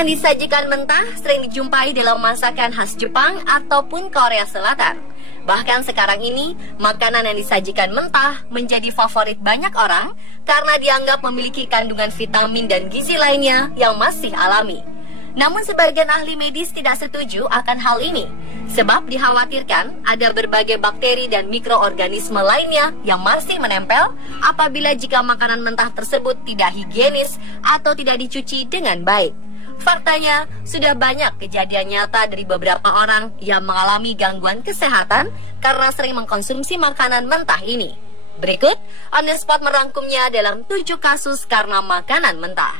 yang disajikan mentah sering dijumpai dalam masakan khas Jepang ataupun Korea Selatan. Bahkan sekarang ini, makanan yang disajikan mentah menjadi favorit banyak orang karena dianggap memiliki kandungan vitamin dan gizi lainnya yang masih alami. Namun sebagian ahli medis tidak setuju akan hal ini, sebab dikhawatirkan ada berbagai bakteri dan mikroorganisme lainnya yang masih menempel apabila jika makanan mentah tersebut tidak higienis atau tidak dicuci dengan baik. Faktanya, sudah banyak kejadian nyata dari beberapa orang yang mengalami gangguan kesehatan karena sering mengkonsumsi makanan mentah ini. Berikut, On The Spot merangkumnya dalam 7 kasus karena makanan mentah.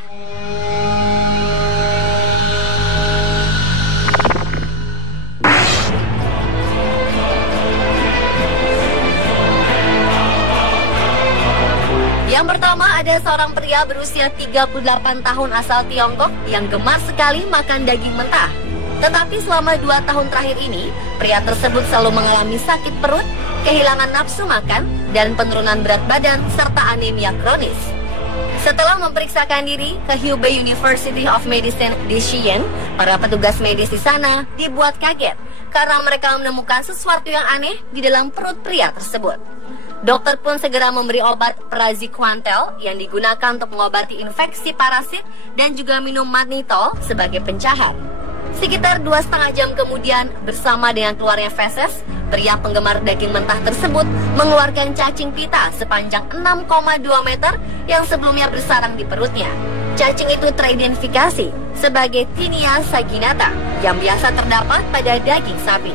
Yang pertama, ada seorang pria berusia 38 tahun asal Tiongkok yang gemar sekali makan daging mentah. Tetapi selama 2 tahun terakhir ini, pria tersebut selalu mengalami sakit perut, kehilangan nafsu makan, dan penurunan berat badan serta anemia kronis. Setelah memeriksakan diri ke Hubei University of Medicine di Xi'an, para petugas medis di sana dibuat kaget karena mereka menemukan sesuatu yang aneh di dalam perut pria tersebut. Dokter pun segera memberi obat praziquantel yang digunakan untuk mengobati infeksi parasit dan juga minum mannitol sebagai pencahar. Sekitar 2,5 jam kemudian, bersama dengan keluarnya feses, pria penggemar daging mentah tersebut mengeluarkan cacing pita sepanjang 6,2 meter yang sebelumnya bersarang di perutnya. Cacing itu teridentifikasi sebagai Tinea saginata yang biasa terdapat pada daging sapi.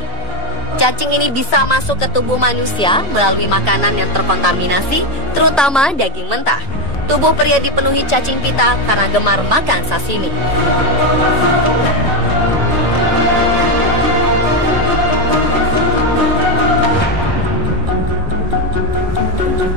Cacing ini bisa masuk ke tubuh manusia melalui makanan yang terkontaminasi, terutama daging mentah. Tubuh pria dipenuhi cacing pita karena gemar makan sashimi.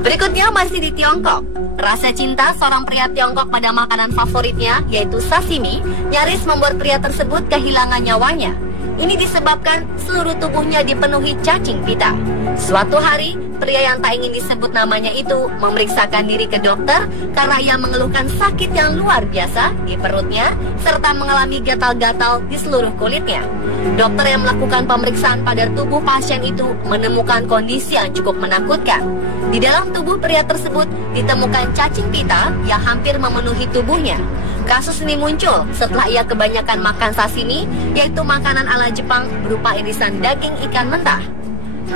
Berikutnya masih di Tiongkok. Rasa cinta seorang pria Tiongkok pada makanan favoritnya, yaitu sashimi, nyaris membuat pria tersebut kehilangan nyawanya. Ini disebabkan seluruh tubuhnya dipenuhi cacing pita. Suatu hari, pria yang tak ingin disebut namanya itu memeriksakan diri ke dokter karena ia mengeluhkan sakit yang luar biasa di perutnya serta mengalami gatal-gatal di seluruh kulitnya. Dokter yang melakukan pemeriksaan pada tubuh pasien itu menemukan kondisi yang cukup menakutkan. Di dalam tubuh pria tersebut ditemukan cacing pita yang hampir memenuhi tubuhnya. Kasus ini muncul setelah ia kebanyakan makan sashimi, yaitu makanan ala Jepang berupa irisan daging ikan mentah.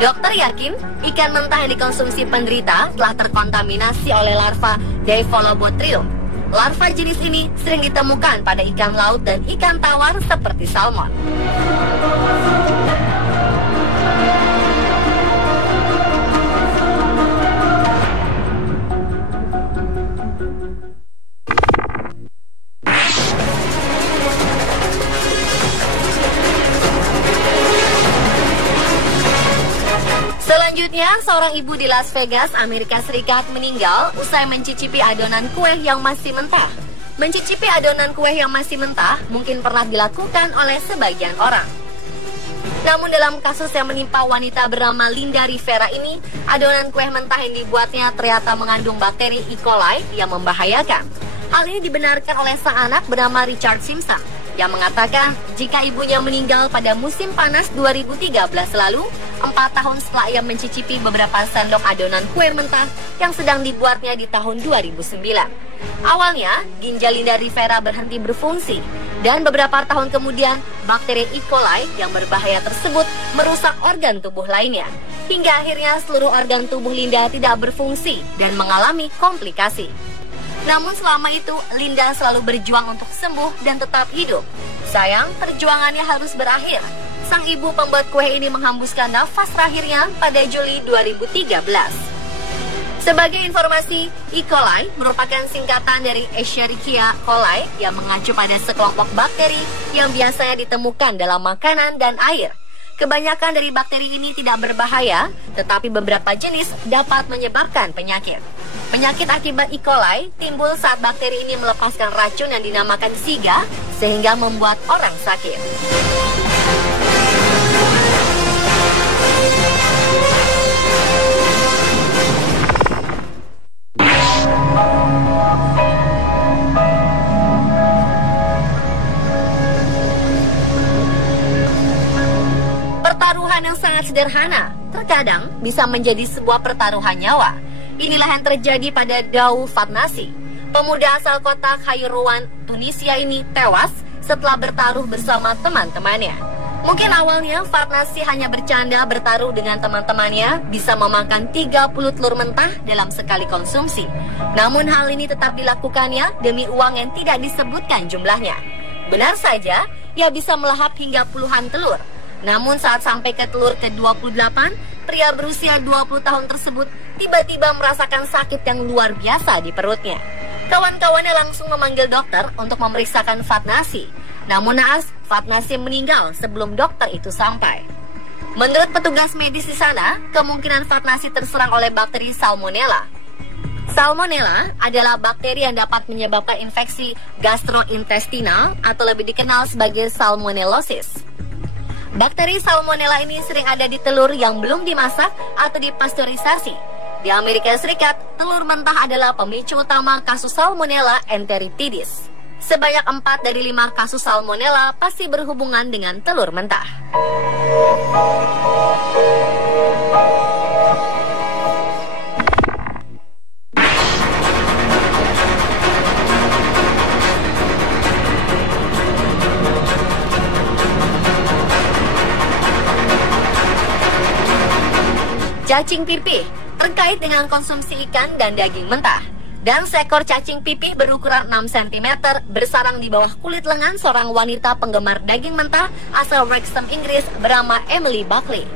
Dokter yakin ikan mentah yang dikonsumsi penderita telah terkontaminasi oleh larva Diphyllobotrium. Larva jenis ini sering ditemukan pada ikan laut dan ikan tawar seperti salmon. Selanjutnya, seorang ibu di Las Vegas, Amerika Serikat meninggal usai mencicipi adonan kue yang masih mentah. Mencicipi adonan kue yang masih mentah mungkin pernah dilakukan oleh sebagian orang. Namun dalam kasus yang menimpa wanita bernama Linda Rivera ini, adonan kue mentah yang dibuatnya ternyata mengandung bakteri E. coli yang membahayakan. Hal ini dibenarkan oleh sang anak bernama Richard Simpson, yang mengatakan jika ibunya meninggal pada musim panas 2013 lalu, 4 tahun setelah ia mencicipi beberapa sendok adonan kue mentah yang sedang dibuatnya di tahun 2009. Awalnya, ginjal Linda Rivera berhenti berfungsi, dan beberapa tahun kemudian, bakteri E. coli yang berbahaya tersebut merusak organ tubuh lainnya. Hingga akhirnya seluruh organ tubuh Linda tidak berfungsi dan mengalami komplikasi. Namun selama itu, Linda selalu berjuang untuk sembuh dan tetap hidup. Sayang, perjuangannya harus berakhir. Sang ibu pembuat kue ini menghembuskan nafas terakhirnya pada Juli 2013. Sebagai informasi, E. coli merupakan singkatan dari Escherichia coli yang mengacu pada sekelompok bakteri yang biasanya ditemukan dalam makanan dan air. Kebanyakan dari bakteri ini tidak berbahaya, tetapi beberapa jenis dapat menyebabkan penyakit. Penyakit akibat E. coli timbul saat bakteri ini melepaskan racun yang dinamakan SIGA, sehingga membuat orang sakit. sederhana, terkadang bisa menjadi sebuah pertaruhan nyawa. Inilah yang terjadi pada Dau Fatnasi. Pemuda asal kota Kairouan, Tunisia ini tewas setelah bertaruh bersama teman-temannya. Mungkin awalnya Fatnasi hanya bercanda bertaruh dengan teman-temannya bisa memakan 30 telur mentah dalam sekali konsumsi. Namun hal ini tetap dilakukannya demi uang yang tidak disebutkan jumlahnya. Benar saja, ia bisa melahap hingga puluhan telur. Namun saat sampai ke telur ke-28, pria berusia 20 tahun tersebut tiba-tiba merasakan sakit yang luar biasa di perutnya. Kawan-kawannya langsung memanggil dokter untuk memeriksakan Fatnasi. Namun naas, Fatnasi meninggal sebelum dokter itu sampai. Menurut petugas medis di sana, kemungkinan Fatnasi terserang oleh bakteri Salmonella. Salmonella adalah bakteri yang dapat menyebabkan infeksi gastrointestinal atau lebih dikenal sebagai salmonellosis. Bakteri Salmonella ini sering ada di telur yang belum dimasak atau dipasteurisasi. Di Amerika Serikat, telur mentah adalah pemicu utama kasus Salmonella enteritidis. Sebanyak 4 dari 5 kasus Salmonella pasti berhubungan dengan telur mentah. Cacing pipih terkait dengan konsumsi ikan dan daging mentah. Dan seekor cacing pipih berukuran 6 cm bersarang di bawah kulit lengan seorang wanita penggemar daging mentah asal Wrexham, Inggris bernama Emily Buckley.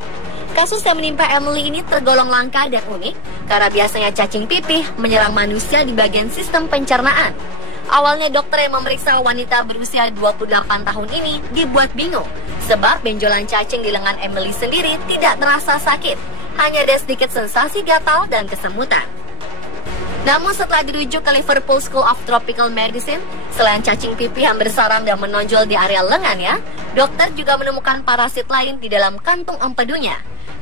Kasus yang menimpa Emily ini tergolong langka dan unik karena biasanya cacing pipih menyerang manusia di bagian sistem pencernaan. Awalnya dokter yang memeriksa wanita berusia 28 tahun ini dibuat bingung sebab benjolan cacing di lengan Emily sendiri tidak terasa sakit, hanya ada sedikit sensasi gatal dan kesemutan. Namun setelah dirujuk ke Liverpool School of Tropical Medicine, selain cacing pipih yang bersarang dan menonjol di area lengannya, dokter juga menemukan parasit lain di dalam kantung empedunya.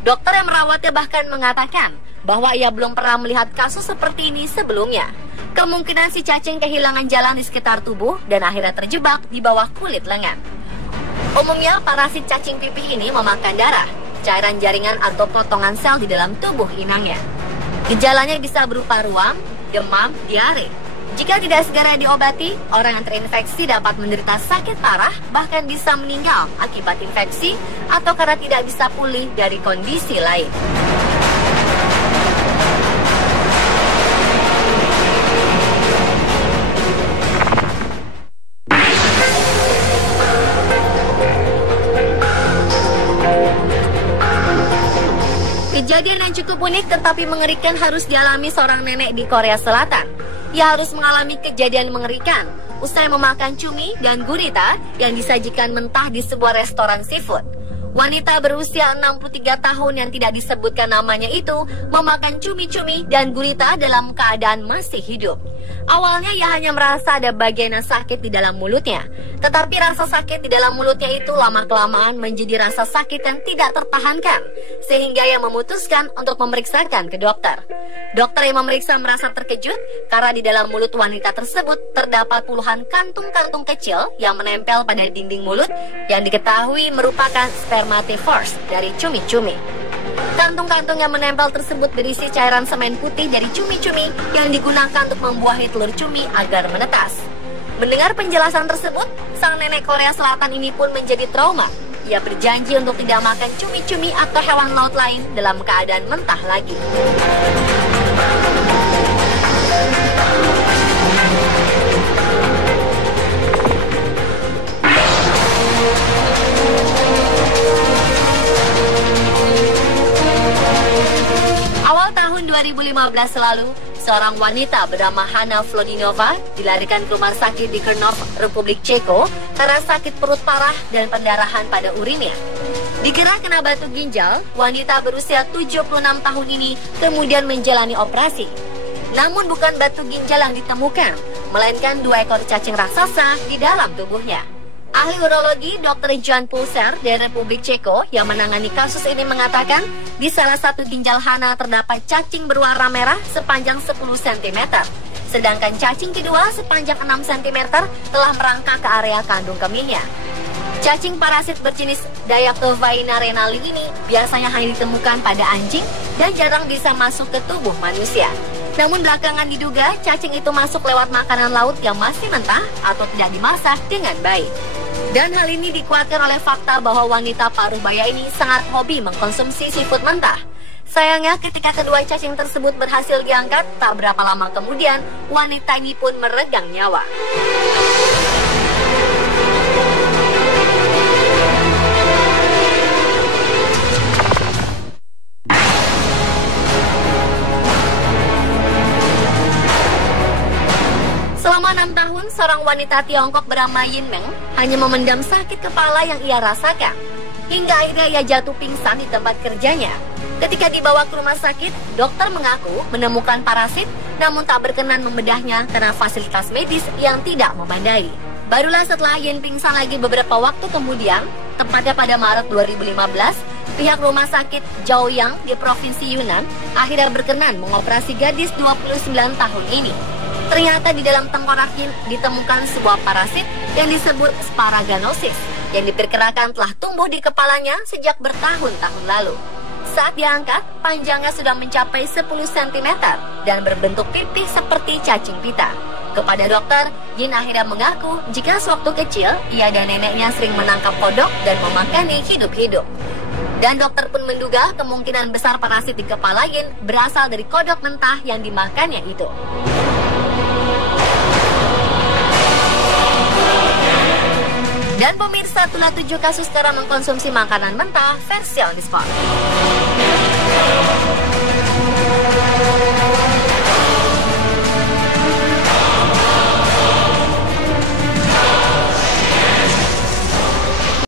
Dokter yang merawatnya bahkan mengatakan bahwa ia belum pernah melihat kasus seperti ini sebelumnya. Kemungkinan si cacing kehilangan jalan di sekitar tubuh dan akhirnya terjebak di bawah kulit lengan. Umumnya parasit cacing pipih ini memakan darah, cairan jaringan atau potongan sel di dalam tubuh inangnya. Gejalanya bisa berupa ruam, demam, diare. Jika tidak segera diobati, orang yang terinfeksi dapat menderita sakit parah, bahkan bisa meninggal akibat infeksi atau karena tidak bisa pulih dari kondisi lain. Kejadian yang cukup unik tetapi mengerikan harus dialami seorang nenek di Korea Selatan. Ia harus mengalami kejadian mengerikan usai memakan cumi dan gurita yang disajikan mentah di sebuah restoran seafood. Wanita berusia 63 tahun yang tidak disebutkan namanya itu memakan cumi-cumi dan gurita dalam keadaan masih hidup. Awalnya ia hanya merasa ada bagian yang sakit di dalam mulutnya. Tetapi rasa sakit di dalam mulutnya itu lama-kelamaan menjadi rasa sakit yang tidak tertahankan. Sehingga ia memutuskan untuk memeriksakan ke dokter. Dokter yang memeriksa merasa terkejut karena di dalam mulut wanita tersebut terdapat puluhan kantung-kantung kecil yang menempel pada dinding mulut yang diketahui merupakan spermatophores dari cumi-cumi. Kantung-kantung yang menempel tersebut berisi cairan semen putih dari cumi-cumi yang digunakan untuk membuahi telur cumi agar menetas. Mendengar penjelasan tersebut, sang nenek Korea Selatan ini pun menjadi trauma. Ia berjanji untuk tidak makan cumi-cumi atau hewan laut lain dalam keadaan mentah lagi. Awal tahun 2015 lalu, seorang wanita bernama Hanna Vlodinova dilarikan ke rumah sakit di Krnov, Republik Ceko karena sakit perut parah dan pendarahan pada urinnya. Dikira kena batu ginjal, wanita berusia 76 tahun ini kemudian menjalani operasi. Namun bukan batu ginjal yang ditemukan, melainkan 2 ekor cacing raksasa di dalam tubuhnya. Ahli urologi Dr. Jan Pulser dari Republik Ceko yang menangani kasus ini mengatakan di salah satu ginjal Hanna terdapat cacing berwarna merah sepanjang 10 cm. Sedangkan cacing kedua sepanjang 6 cm telah merangkak ke area kandung kemihnya. Cacing parasit berjenis Diacovaina renali ini biasanya hanya ditemukan pada anjing dan jarang bisa masuk ke tubuh manusia. Namun belakangan diduga cacing itu masuk lewat makanan laut yang masih mentah atau tidak dimasak dengan baik. Dan hal ini dikuatkan oleh fakta bahwa wanita paruh baya ini sangat hobi mengkonsumsi seafood mentah. Sayangnya ketika kedua cacing tersebut berhasil diangkat, tak berapa lama kemudian wanita ini pun meregang nyawa. Selama 6 tahun, seorang wanita Tiongkok bernama Yin Meng hanya memendam sakit kepala yang ia rasakan. Hingga akhirnya ia jatuh pingsan di tempat kerjanya. Ketika dibawa ke rumah sakit, dokter mengaku menemukan parasit, namun tak berkenan membedahnya karena fasilitas medis yang tidak memadai. Barulah setelah Yin pingsan lagi beberapa waktu kemudian, tepatnya pada Maret 2015, pihak rumah sakit Zhaoyang di Provinsi Yunnan akhirnya berkenan mengoperasi gadis 29 tahun ini. Ternyata di dalam tengkorak Yin ditemukan sebuah parasit yang disebut Sparaganosis yang diperkirakan telah tumbuh di kepalanya sejak bertahun-tahun lalu. Saat diangkat, panjangnya sudah mencapai 10 cm dan berbentuk pipih seperti cacing pita. Kepada dokter, Yin akhirnya mengaku jika sewaktu kecil ia dan neneknya sering menangkap kodok dan memakannya hidup-hidup. Dan dokter pun menduga kemungkinan besar parasit di kepala Yin berasal dari kodok mentah yang dimakannya itu. Dan pemirsa, itulah 7 kasus cara mengkonsumsi makanan mentah versi on the spot.